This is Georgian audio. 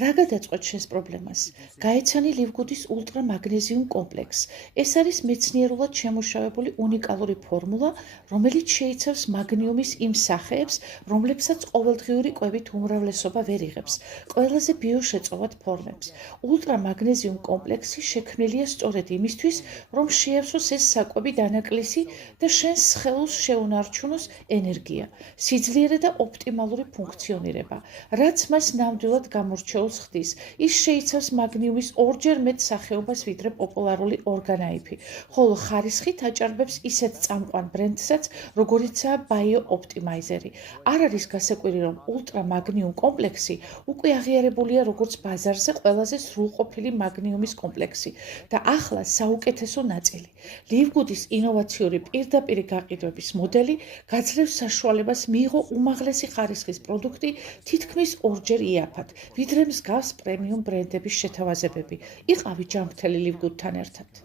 რა გადაწყვეტ შენს პრობლემას? გაეცანი ლივგუდის ultra magnesium კომპლექს. ეს არის მეცნიერულად შემუშავებული უნიკალური ფორმულა, რომელიც შეიცავს მაგნიუმის იმ სახეებს, რომლებსაც ყოველდღიური კვებით უმრავლესობა ვერ იღებს, ყველაზე ბიოშეწოვად ფორმებს. ultra magnesium კომპლექსი შექმნილია სწორედ იმისთვის, რომ შეავსოს ეს საკვები დანაკლისი და შენს სხეულს შეუნარჩუნოს ენერგია, სიძლიერე და ოპტიმალური ფუნქციონირება. რაც მას ნამდვილად გამორჩეულს ხდის. ის შეიცავს მაგნიუმის ორჯერ მეტ სახეობას ვიდრე პოპულარული ორგანაიფი, ხოლო ხარისხით აჭარბებს ისეთ წამყვან ბრენდსაც, როგორიცაა BioOptimizer. არ არის გასაკვირი, რომ ultra magnesium კომპლექსი უკვე აღიარებულია როგორც ბაზარზე ყველაზე სრულყოფილი მაგნიუმის კომპლექსი და ახლა საუკეთესო ნაწილი. ლივგუდის ინოვაციური პირდაპირი გაყიდვების მოდელი გაძლევს საშუალებას მიიღო უმაღლესი ხარისხის პროდუქტი თითქმის ორჯერ იაფად, ვიდრე მსგავს პრემიუმ ბრენდების შეთავაზებები. იყავი ჯანმრთელი ლივგუდთან ერთად.